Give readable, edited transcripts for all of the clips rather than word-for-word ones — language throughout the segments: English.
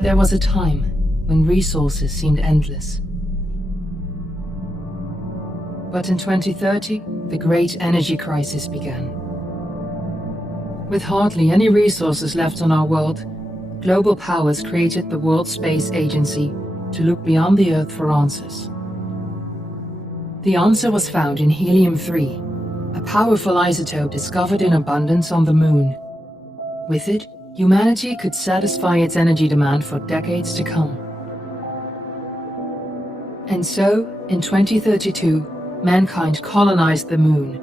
There was a time when resources seemed endless. But in 2030, the great energy crisis began. With hardly any resources left on our world, global powers created the World Space Agency to look beyond the Earth for answers. The answer was found in helium-3, a powerful isotope discovered in abundance on the Moon. With it, humanity could satisfy its energy demand for decades to come. And so, in 2032, mankind colonized the Moon.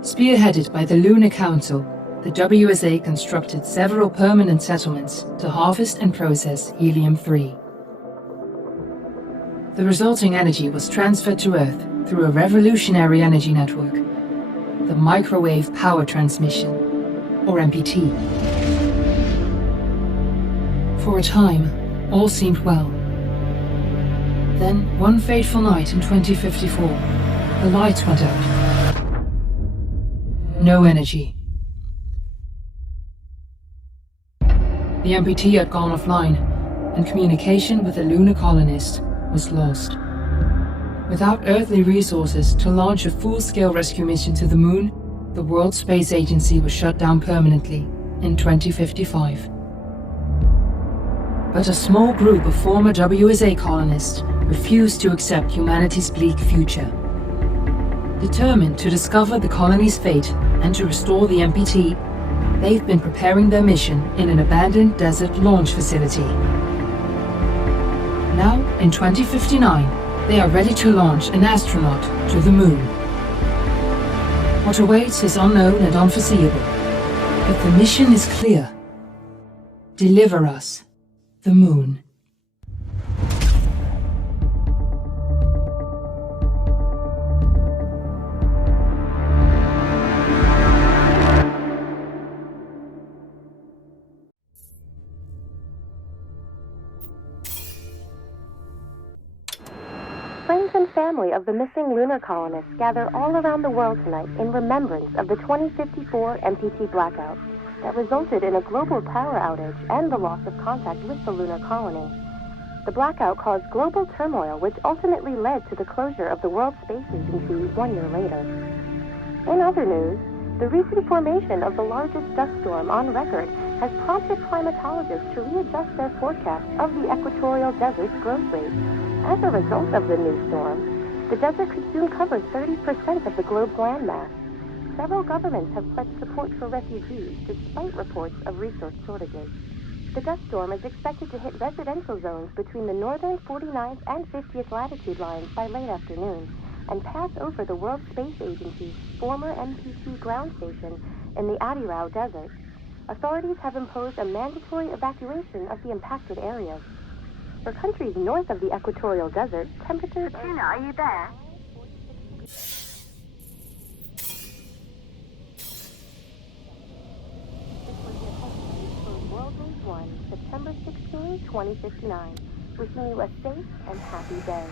Spearheaded by the Lunar Council, the WSA constructed several permanent settlements to harvest and process helium-3. The resulting energy was transferred to Earth through a revolutionary energy network, the Microwave Power Transmission, or MPT. For a time, all seemed well. Then, one fateful night in 2054, the lights went out. No energy. The MPT had gone offline, and communication with the lunar colonist was lost. Without earthly resources to launch a full-scale rescue mission to the Moon, the World Space Agency was shut down permanently in 2055. But a small group of former WSA colonists refused to accept humanity's bleak future. Determined to discover the colony's fate and to restore the MPT, they've been preparing their mission in an abandoned desert launch facility. Now, in 2059, they are ready to launch an astronaut to the Moon. What awaits is unknown and unforeseeable, but the mission is clear. Deliver us the Moon. Friends and family of the missing lunar colonists gather all around the world tonight in remembrance of the 2054 MPT blackout that resulted in a global power outage and the loss of contact with the lunar colony. The blackout caused global turmoil, which ultimately led to the closure of the World Space Agency 1 year later. In other news, the recent formation of the largest dust storm on record has prompted climatologists to readjust their forecast of the equatorial desert's growth rate. As a result of the new storm, the desert could soon cover 30% of the globe's landmass. Several governments have pledged support for refugees despite reports of resource shortages. The dust storm is expected to hit residential zones between the northern 49th and 50th latitude lines by late afternoon and pass over the World Space Agency's former MPT ground station in the Adirau Desert. Authorities have imposed a mandatory evacuation of the impacted areas. For countries north of the equatorial desert, temperatures... Tuna, are you there? World News 1, September 16, 2059. Wishing you a safe and happy day.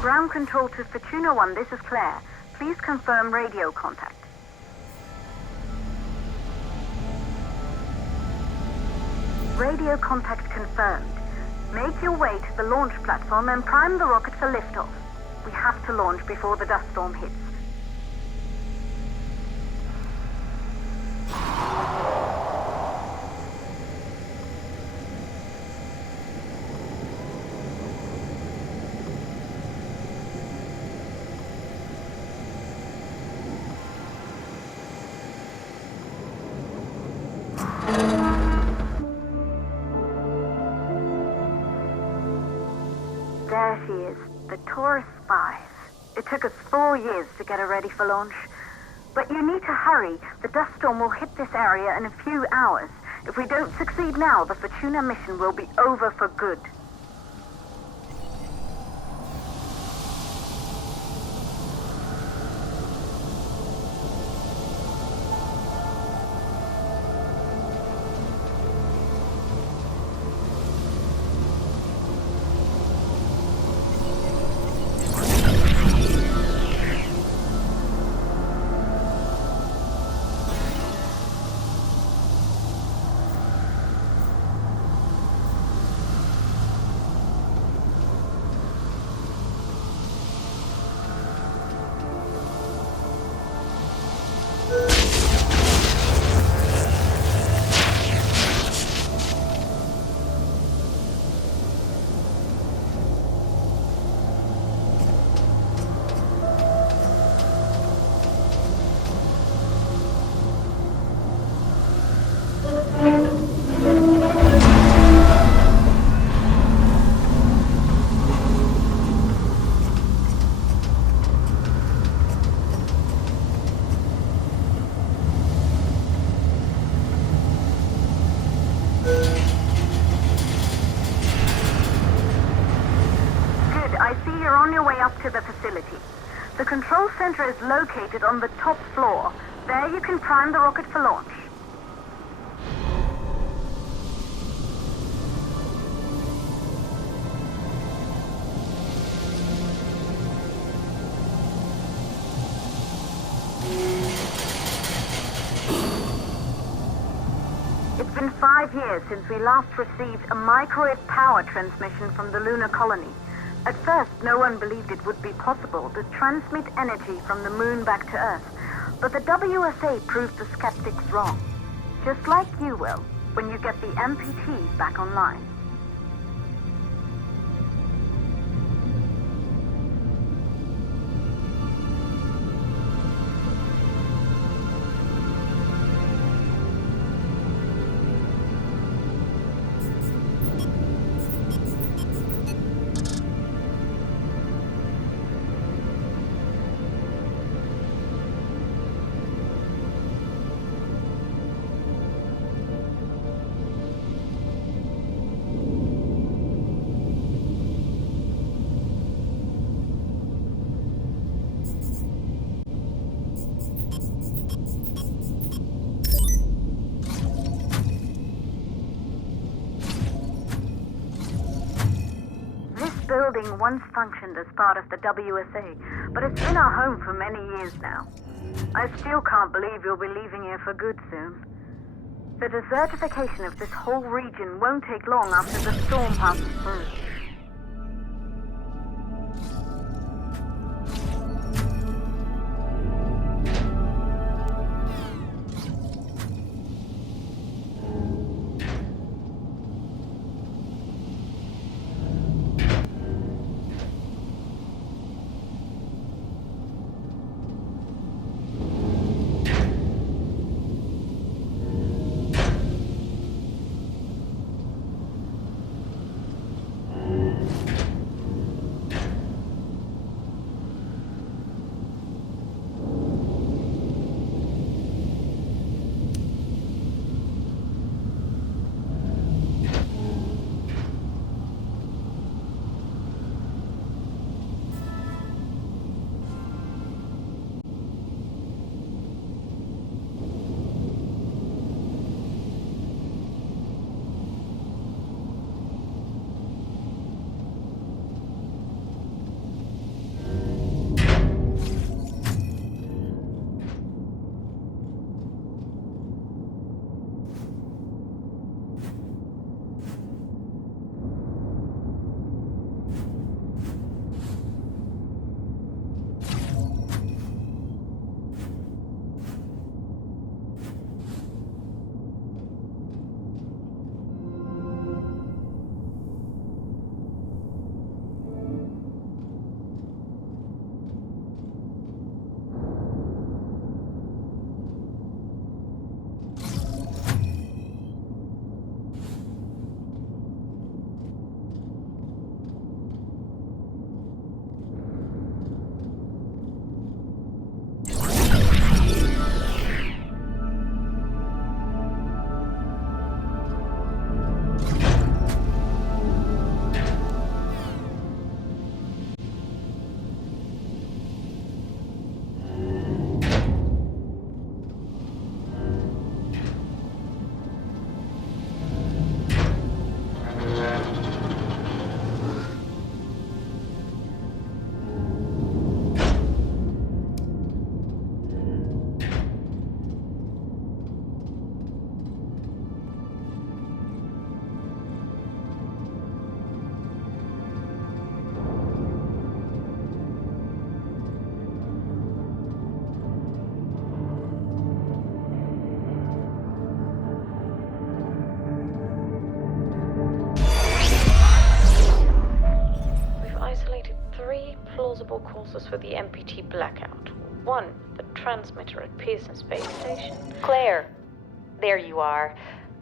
Ground control to Fortuna 1, this is Claire. Please confirm radio contact. Radio contact confirmed. Make your way to the launch platform and prime the rocket for liftoff. We have to launch before the dust storm hits. There she is, the tourist spies. It took us 4 years to get her ready for launch. But you need to hurry. The dust storm will hit this area in a few hours. If we don't succeed now, the Fortuna mission will be over for good. you're on your way up to the facility. The control center is located on the top floor. There you can prime the rocket for launch. It's been 5 years since we last received a microwave power transmission from the lunar colony. At first, no one believed it would be possible to transmit energy from the moon back to Earth. But the WSA proved the skeptics wrong. Just like you will, when you get the MPT back online. Building once functioned as part of the WSA, but it's been our home for many years now. I still can't believe you'll be leaving here for good soon. The desertification of this whole region won't take long after the storm passes through. plausible causes for the MPT blackout. 1, the transmitter at Pearson Space Station. Claire, there you are.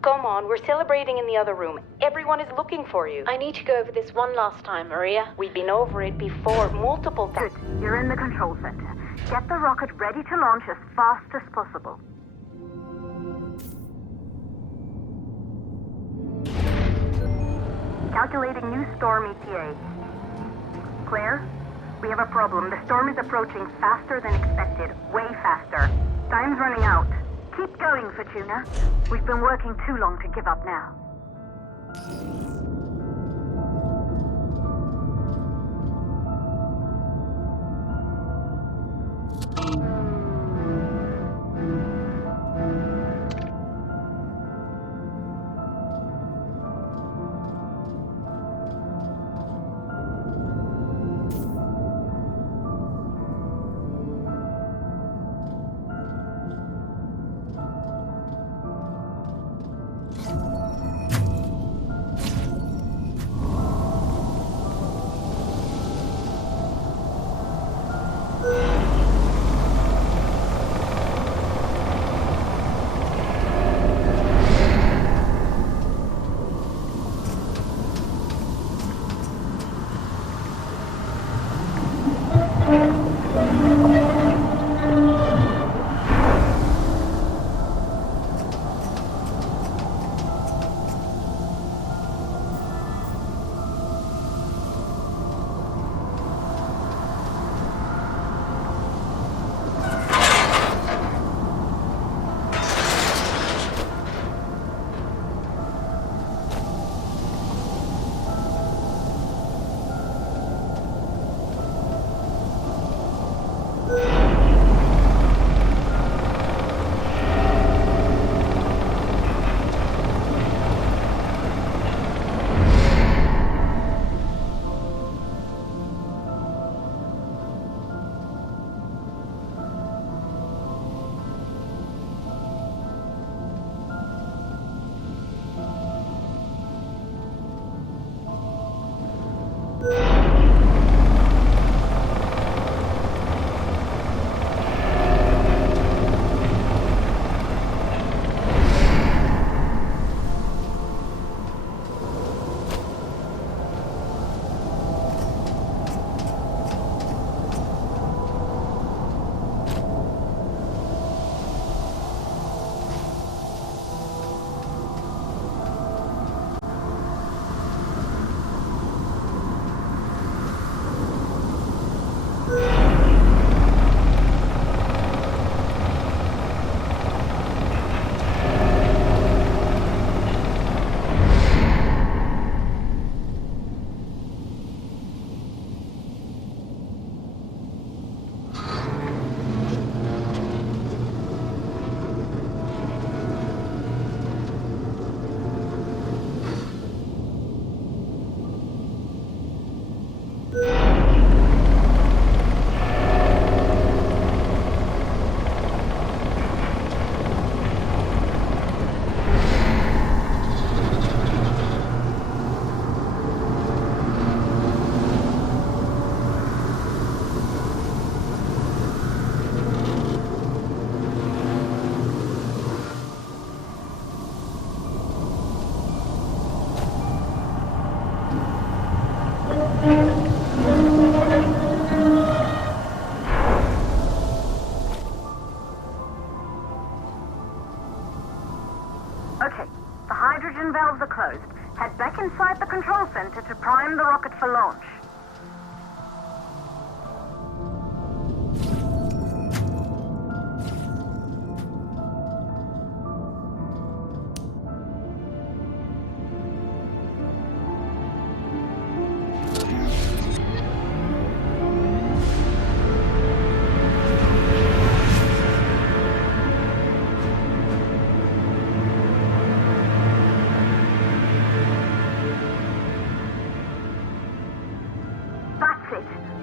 Come on, we're celebrating in the other room. Everyone is looking for you. I need to go over this one last time, Maria. We've been over it before, multiple times. Good. You're in the control center. Get the rocket ready to launch as fast as possible. Calculating new storm ETA. Claire, we have a problem. The storm is approaching faster than expected. Way faster. Time's running out. Keep going, Fortuna. We've been working too long to give up now. Okay, the hydrogen valves are closed. Head back inside the control center to prime the rocket for launch.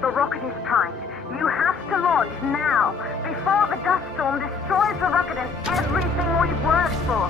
The rocket is primed. You have to launch now, before the dust storm destroys the rocket and everything we've worked for.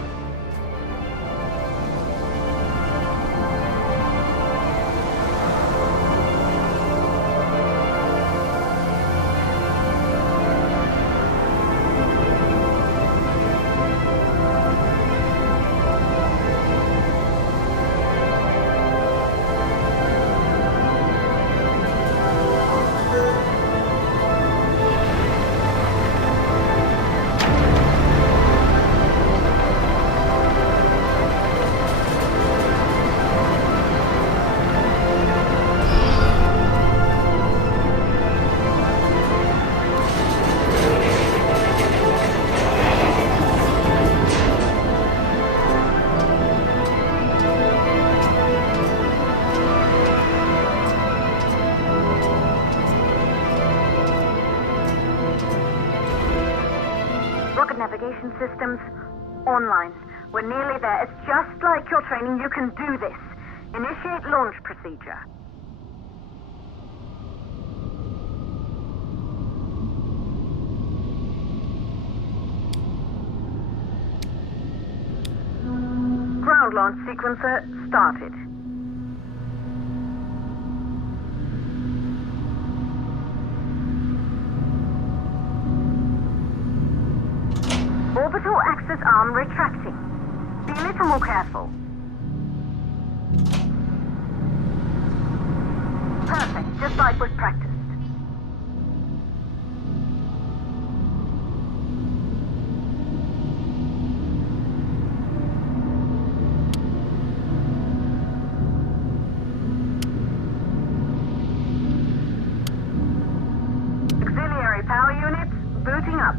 navigation systems online. We're nearly there. It's just like your training. You can do this. Initiate launch procedure. Ground launch sequencer started. Orbital axis arm retracting. Be a little more careful. Perfect, just like was practiced. Auxiliary power units booting up.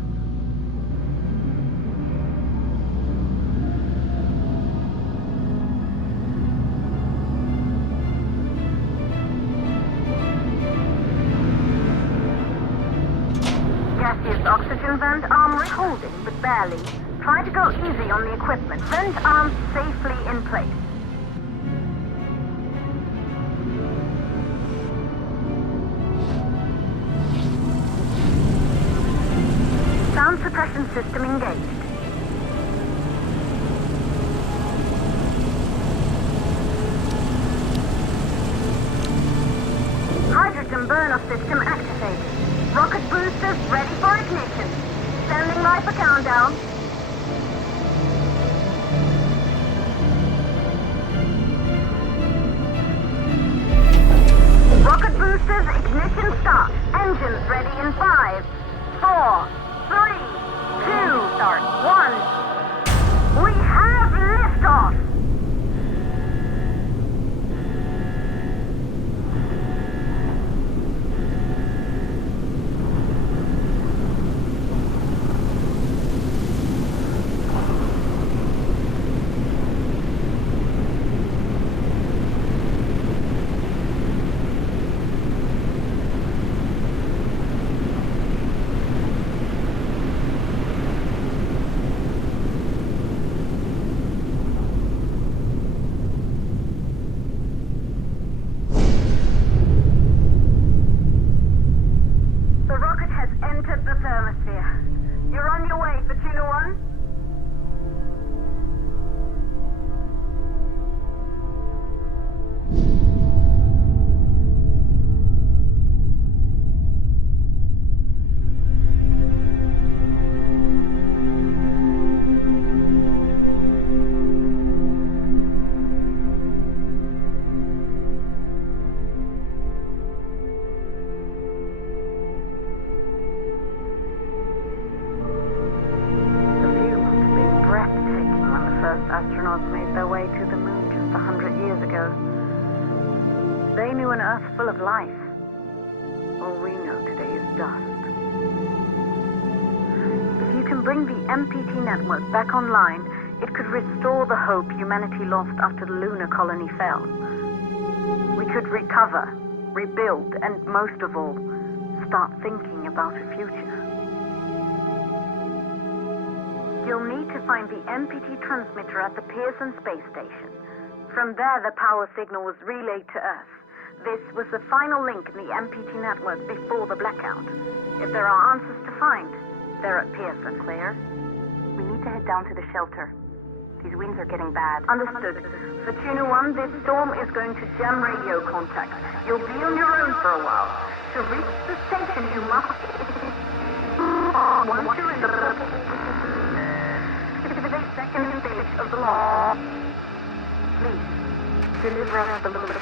Gaseous oxygen vent arm holding, but barely. Try to go easy on the equipment. Vent arm safely in place. Sound suppression system engaged. Hydrogen burn-off system activated. Rocket boosters ready for ignition. Standing by for countdown. Rocket boosters ignition start. Engines ready in 5, 4, 3, 2, start, 1. We have liftoff! The rocket has entered the thermosphere. You're on your way, Fortuna 1. Astronauts made their way to the moon just 100 years ago. They knew an Earth full of life. All we know today is dust. If you can bring the MPT network back online, it could restore the hope humanity lost after the lunar colony fell. We could recover, rebuild, and most of all, start thinking about a future. You'll need to find the MPT transmitter at the Pearson space station. From there, the power signal was relayed to Earth. This was the final link in the MPT network before the blackout. If there are answers to find, they're at Pearson. Claire, we need to head down to the shelter. These winds are getting bad. Understood. Fortuna 1, this storm is going to jam radio contact. You'll be on your own for a while. To reach the station, you must... Once you're in the... second stage of the launch. Please, deliver us the load.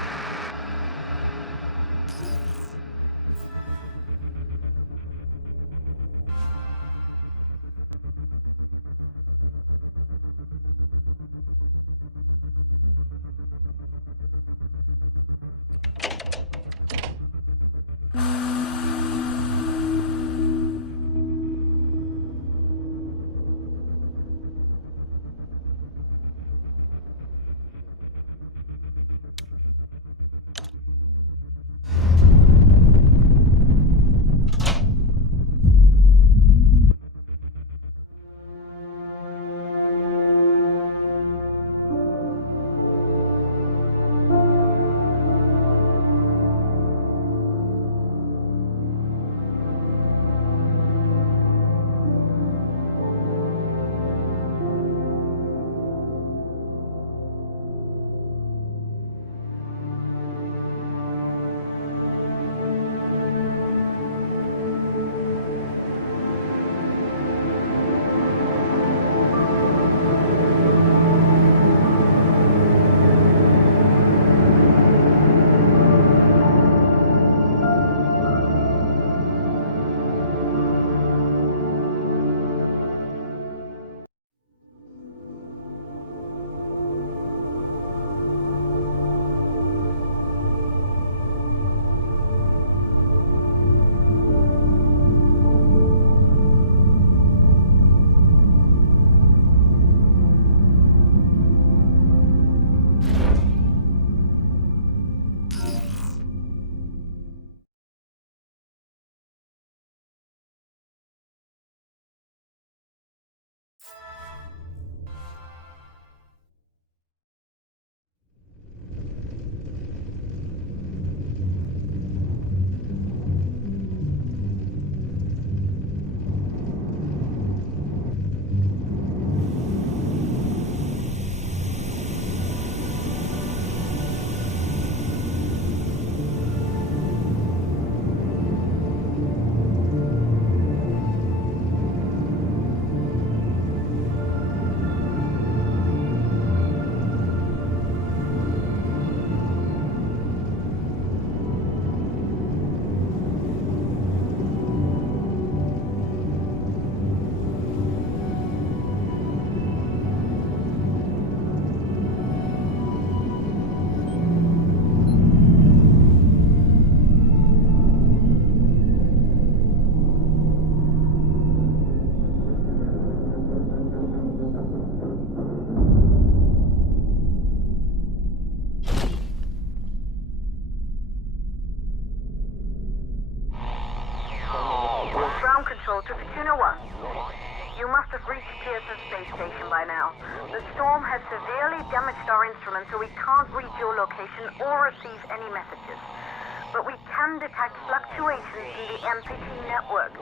Control to Fortuna 1. You must have reached Pearson Space Station by now. The storm has severely damaged our instruments, so we can't read your location or receive any messages. But we can detect fluctuations in the MPT network.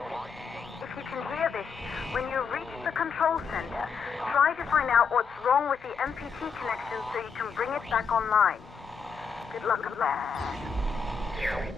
If you can hear this, when you reach the control center, try to find out what's wrong with the MPT connection so you can bring it back online. Good luck up there.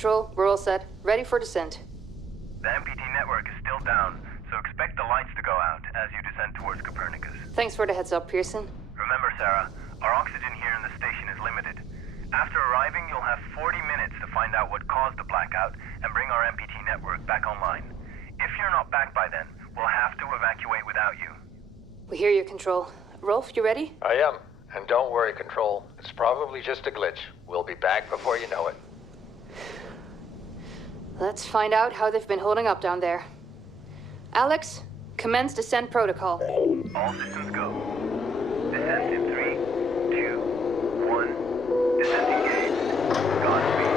Control. We're all set. Ready for descent. The MPT network is still down, so expect the lights to go out as you descend towards Copernicus. Thanks for the heads up, Pearson. Remember, Sarah, our oxygen here in the station is limited. After arriving, you'll have 40 minutes to find out what caused the blackout and bring our MPT network back online. If you're not back by then, we'll have to evacuate without you. We hear you, Control. Rolf, you ready? I am. And don't worry, Control. It's probably just a glitch. We'll be back before you know it. Let's find out how they've been holding up down there. Alex, commence descent protocol. All systems go. Descent in 3, 2, 1. Descent engaged. Godspeed.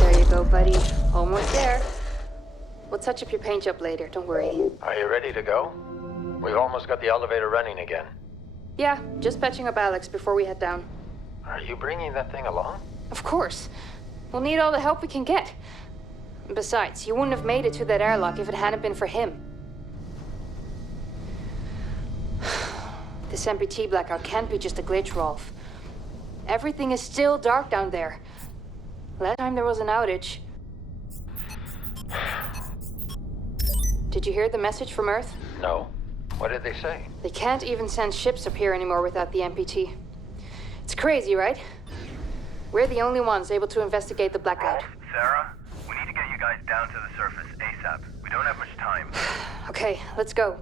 There you go, buddy. Almost there. We'll touch up your paint job later, don't worry. Are you ready to go? We've almost got the elevator running again. Yeah, just patching up Alex before we head down. Are you bringing that thing along? Of course. We'll need all the help we can get. Besides, you wouldn't have made it to that airlock if it hadn't been for him. This MPT blackout can't be just a glitch, Rolf. Everything is still dark down there. Last time there was an outage. Did you hear the message from Earth? No. What did they say? They can't even send ships up here anymore without the MPT. It's crazy, right? We're the only ones able to investigate the blackout. Sarah, we need to get you guys down to the surface ASAP. We don't have much time. Okay, let's go.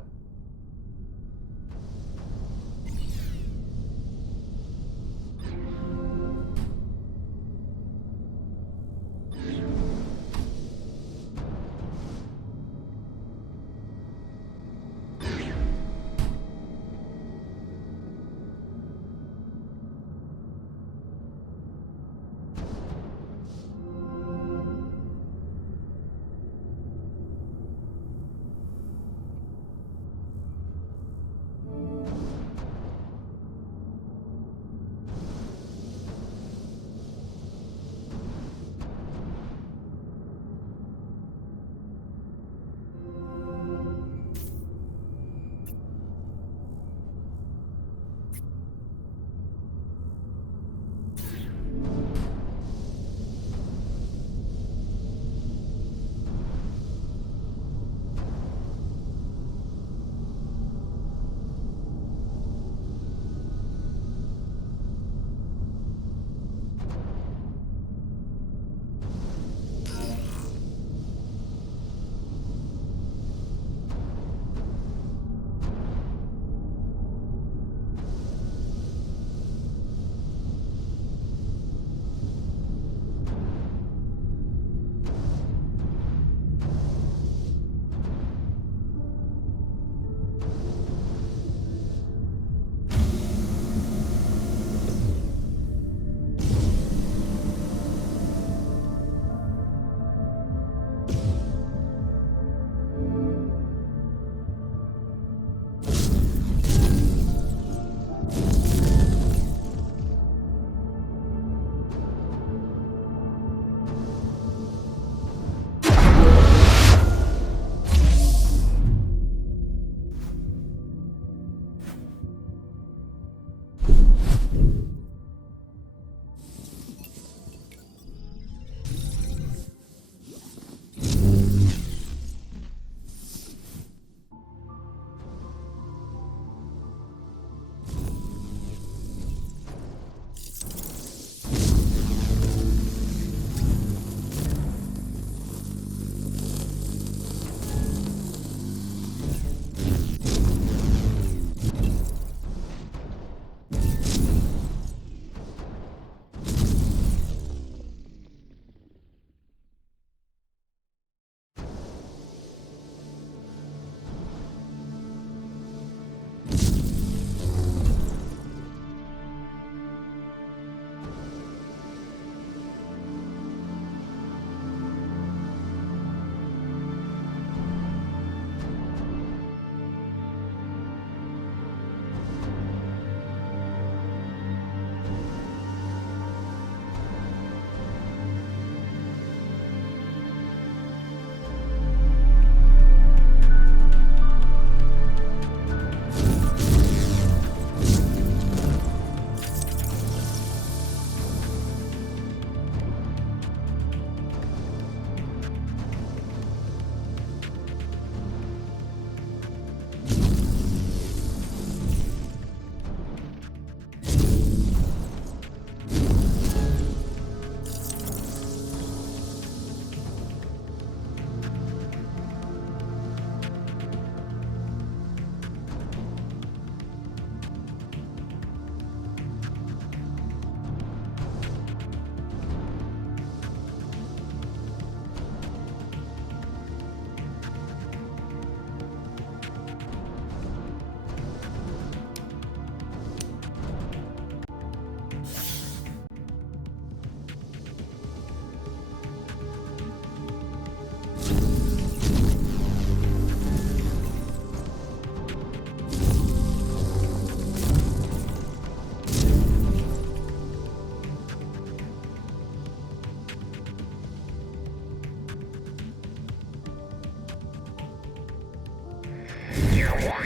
Ground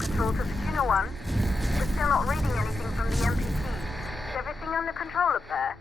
control to Fortuna 1. We're still not reading anything from the MPT. Is everything under control up there?